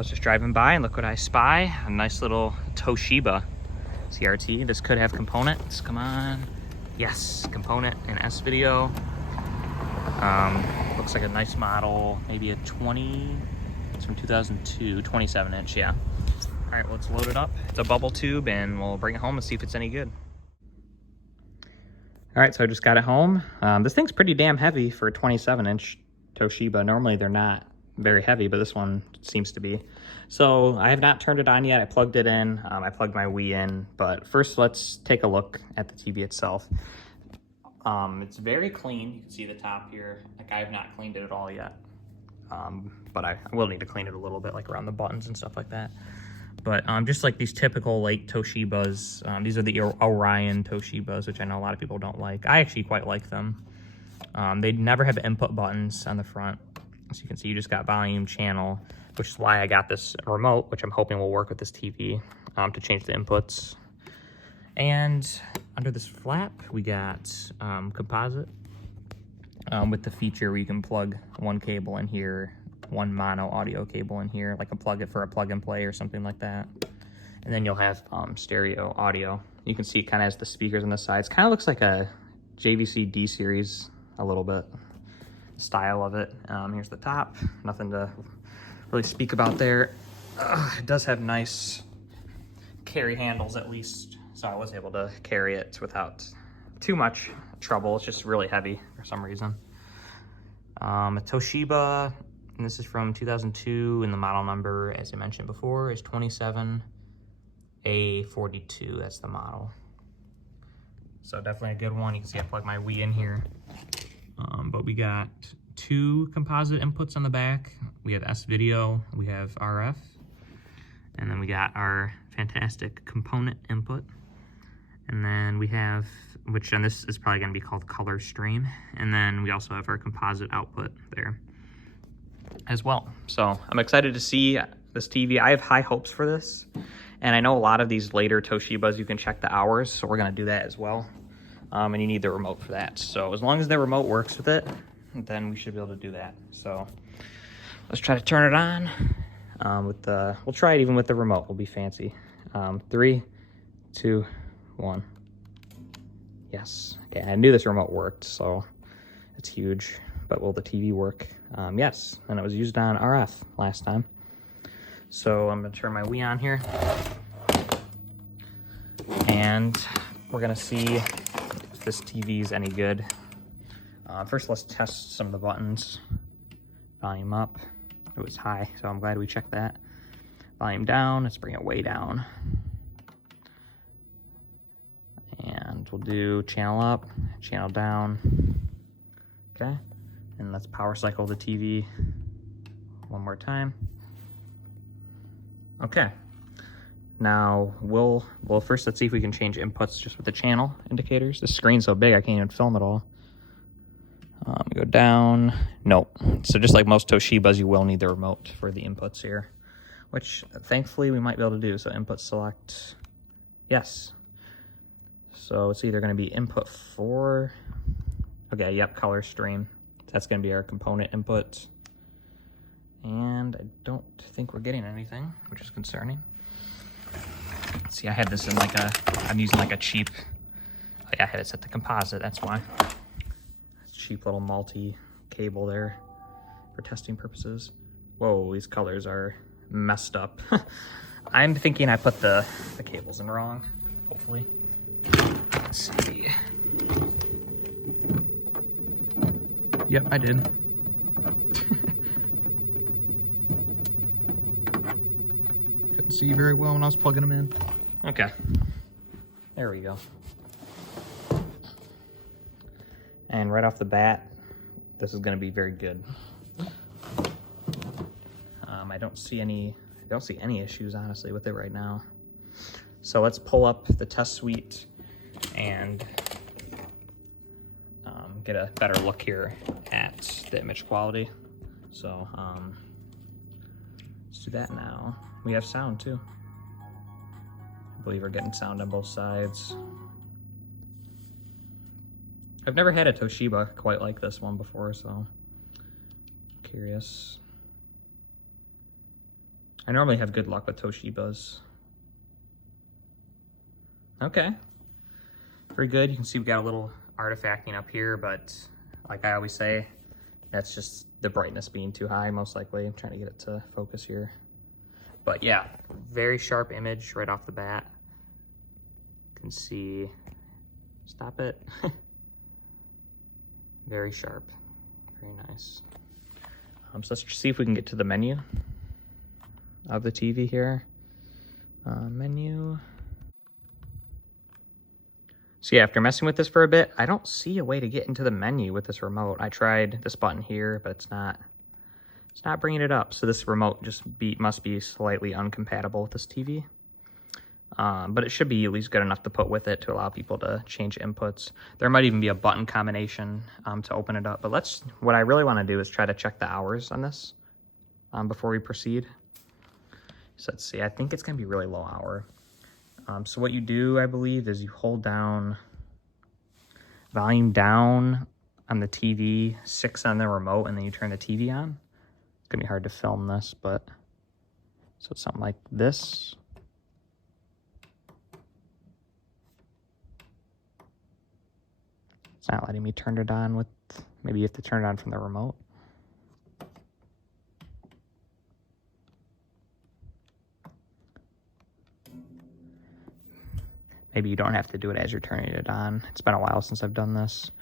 was just driving by and look what I spy. A nice little Toshiba CRT. This could have components. Come on. Yes, component and S-video. Looks like a nice model, maybe a 20, it's from 2002, 27 inch, yeah. All right, well, let's load it up. It's a bubble tube and we'll bring it home and see if it's any good. All right, so I just got it home. This thing's pretty damn heavy for a 27 inch Toshiba. Normally they're not very heavy, but this one seems to be. So I have not turned it on yet. I plugged it in. I plugged my Wii in, but first let's take a look at the TV itself. It's very clean. You can see the top here. Like, I have not cleaned it at all yet. But I will need to clean it a little bit, like around the buttons and stuff like that. But just like these typical late Toshibas, these are the Orion Toshibas, which I know a lot of people don't like. I actually quite like them. They never have input buttons on the front. As you can see, you just got volume, channel, which is why I got this remote, which I'm hoping will work with this TV, to change the inputs. And under this flap, we got composite with the feature where you can plug one cable in here, one mono audio cable in here, like a plug it for a plug and play or something like that. And then you'll have stereo audio. You can see it kind of has the speakers on the sides. Kind of looks like a JVC D series a little bit, style of it. Here's the top, nothing to really speak about there. It does have nice carry handles at least, so I was able to carry it without too much trouble. It's just really heavy for some reason. A Toshiba, and this is from 2002, and the model number, as I mentioned before, is 27A42. That's the model. So definitely a good one. You can see I plugged my Wii in here. But we got two composite inputs on the back. We have S-video, we have RF, and then we got our fantastic component input. And then we have, which on this is probably going to be called color stream. And then we also have our composite output there as well. So I'm excited to see this TV. I have high hopes for this. And I know a lot of these later Toshibas, you can check the hours. So we're going to do that as well. And you need the remote for that. So as long as the remote works with it, then we should be able to do that. So let's try to turn it on. We'll try it even with the remote. We'll be fancy. 3, 2, 1. Yes. Okay, I knew this remote worked, so it's huge. But will the TV work? Yes, and it was used on RF last time. So I'm gonna turn my Wii on here. And we're gonna see if this TV is any good. First, let's test some of the buttons. Volume up. It was high, so I'm glad we checked that. Volume down, let's bring it way down. And we'll do channel up, channel down. Okay, and let's power cycle the TV one more time. Okay, now well, first let's see if we can change inputs just with the channel indicators. The screen's so big I can't even film it all. Go down, nope. So just like most Toshibas, you will need the remote for the inputs here, which thankfully we might be able to do. So input select, yes. So it's either gonna be input 4, okay, yep, color stream. That's gonna be our component input. And I don't think we're getting anything, which is concerning. See, I had this in like I'm using like a cheap, I had it set to composite, that's why. Cheap little multi-cable there for testing purposes. Whoa, these colors are messed up. I'm thinking I put the cables in wrong, hopefully. Let's see. Yep, I did. Couldn't see very well when I was plugging them in. Okay, there we go. And right off the bat, this is going to be very good. I don't see any issues honestly with it right now. So let's pull up the test suite and get a better look here at the image quality. So let's do that now. We have sound too. I believe we're getting sound on both sides. I've never had a Toshiba quite like this one before, so I'm curious. I normally have good luck with Toshibas. Okay. Very good. You can see we got a little artifacting up here, but like I always say, that's just the brightness being too high, most likely. I'm trying to get it to focus here. But yeah, very sharp image right off the bat. You can see, stop it. Very sharp, very nice. So let's see if we can get to the menu of the TV here. Menu. So yeah, after messing with this for a bit, I don't see a way to get into the menu with this remote. I tried this button here, but it's not bringing it up. So this remote just must be slightly uncompatible with this TV. But it should be at least good enough to put with it to allow people to change inputs. There might even be a button combination to open it up. But what I really want to do is try to check the hours on this before we proceed. So let's see, I think it's going to be really low hour. So what you do, I believe, is you hold down, volume down on the TV, 6 on the remote, and then you turn the TV on. It's going to be hard to film this, but so it's something like this. It's not letting me turn it on with, maybe you have to turn it on from the remote. Maybe you don't have to do it as you're turning it on. It's been a while since I've done this.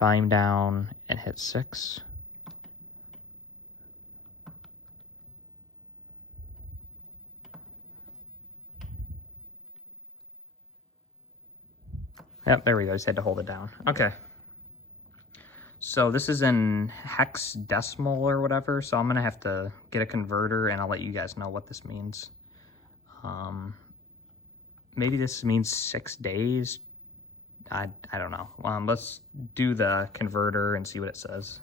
Volume down and hit 6. Yep, there we go. Just had to hold it down. Okay. So this is in hex decimal or whatever. So I'm going to have to get a converter and I'll let you guys know what this means. Maybe this means 6 days. I don't know. Let's do the converter and see what it says.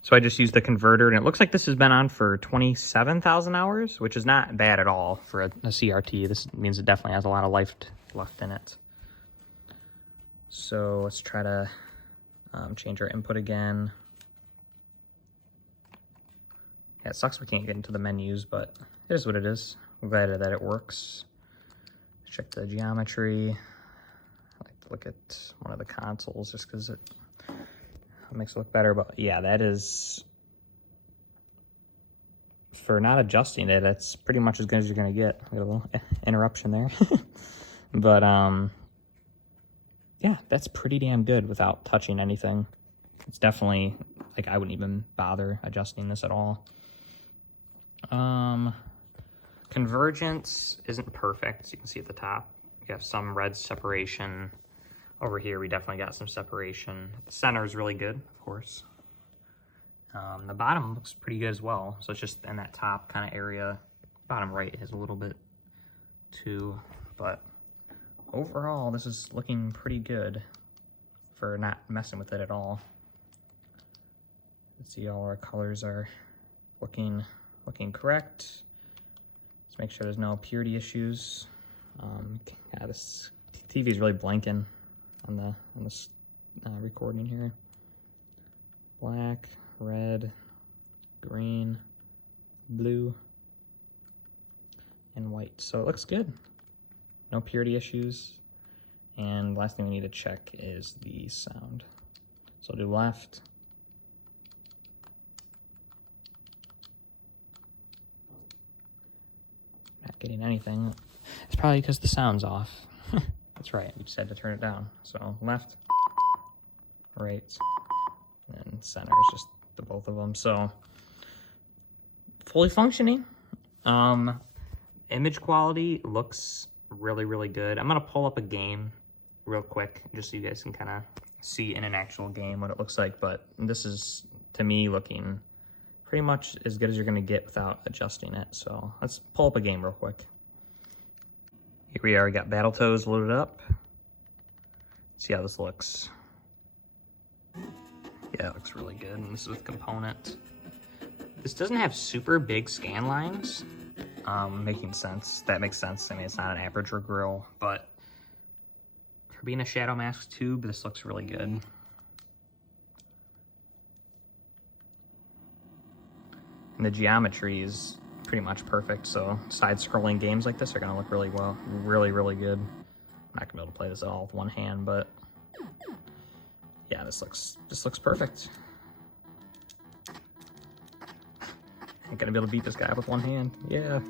So I just used the converter, and it looks like this has been on for 27,000 hours, which is not bad at all for a CRT. This means it definitely has a lot of life left in it. So let's try to change our input again. Yeah, it sucks we can't get into the menus, but it is what it is. I'm glad that it works. Check the geometry. I like to look at one of the consoles just because it makes it look better. But yeah, that is, for not adjusting it, that's pretty much as good as you're gonna get. We got a little interruption there. But yeah, that's pretty damn good without touching anything. It's definitely, like, I wouldn't even bother adjusting this at all. Convergence isn't perfect, as you can see at the top. We have some red separation. Over here, we definitely got some separation. The center is really good, of course. The bottom looks pretty good as well. So it's just in that top kind of area. Bottom right has a little bit too, but overall, this is looking pretty good for not messing with it at all. Let's see, all our colors are looking correct. Let's make sure there's no purity issues. Yeah, this TV is really blanking on this recording here. Black, red, green, blue, and white. So it looks good. No purity issues. And last thing we need to check is the sound. So I'll do left. Not getting anything. It's probably because the sound's off. That's right, we just had to turn it down. So left, right, and center is just the both of them. So fully functioning. Image quality looks really, really good. I'm gonna pull up a game real quick just so you guys can kind of see in an actual game what it looks like. But this is, to me, looking pretty much as good as you're gonna get without adjusting it. So let's pull up a game real quick. Here we are, we got Battletoads loaded up. See how this looks. Yeah, it looks really good, and this is with component. This doesn't have super big scan lines, making sense. That makes sense. I mean, it's not an aperture grill, but for being a shadow mask tube, this looks really good. And the geometry is pretty much perfect, so side-scrolling games like this are gonna look really well, really good. I'm not gonna be able to play this all with one hand, but yeah, this looks perfect. I'm gonna be able to beat this guy with one hand. Yeah.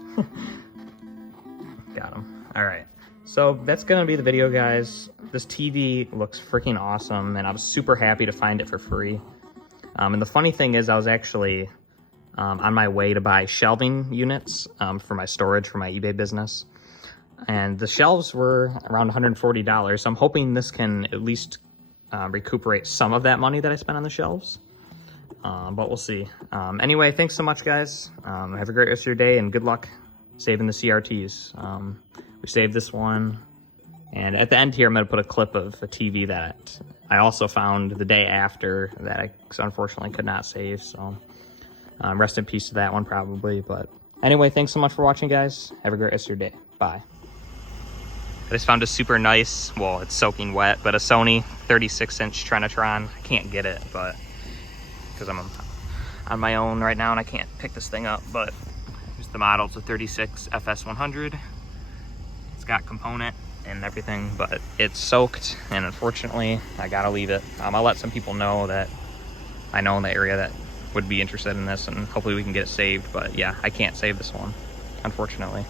Got him. All right. So that's gonna be the video, guys. This TV looks freaking awesome, and I was super happy to find it for free. And the funny thing is, I was actually on my way to buy shelving units for my storage for my eBay business. And the shelves were around $140, so I'm hoping this can at least recuperate some of that money that I spent on the shelves. But we'll see. Anyway, thanks so much, guys. Have a great rest of your day, and good luck saving the CRTs. We saved this one. And at the end here, I'm going to put a clip of a TV that I also found the day after that I unfortunately could not save. So rest in peace to that one probably. But anyway, thanks so much for watching, guys. Have a great rest of your day. Bye. I just found a super nice, well, it's soaking wet, but a Sony 36-inch Trinitron. I can't get it, but because I'm on my own right now and I can't pick this thing up. But here's the model. It's a 36 FS100. It's got component and everything, but it's soaked, and unfortunately I gotta leave it. I'll let some people know that I know in the area that would be interested in this, and hopefully we can get it saved. But yeah, I can't save this one, unfortunately.